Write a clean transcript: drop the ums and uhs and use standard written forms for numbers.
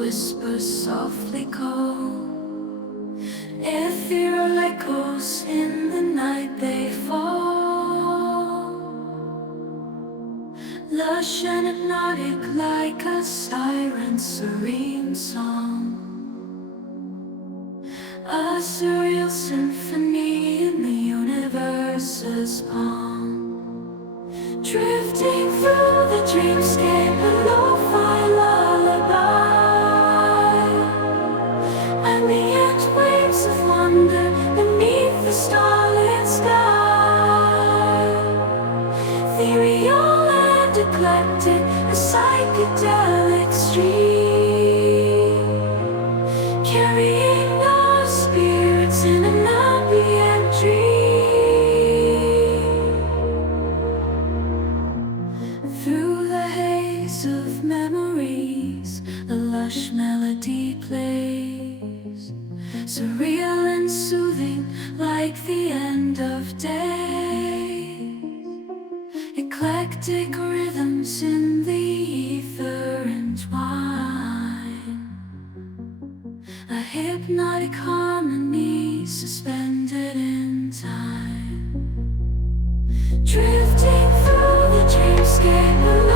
whispers softly call. Ethereal echoes in the night they fall, lush and hypnotic like a siren's serene song, a surreal symphony in the universe's palm. Drifting through the dreamscape, a lo-fi lullaby, ambient waves of wonder beneath the starlit sky. Ethereal and eclectic, a psychedelic stream, carrying our spirits in an ambient dream. Through the haze of memories, a lush melody plays, surreal and soothing like the end of days. Eclectic rhythms in the ether entwine, a hypnotic harmony suspended in time. Drifting through the dreamscape.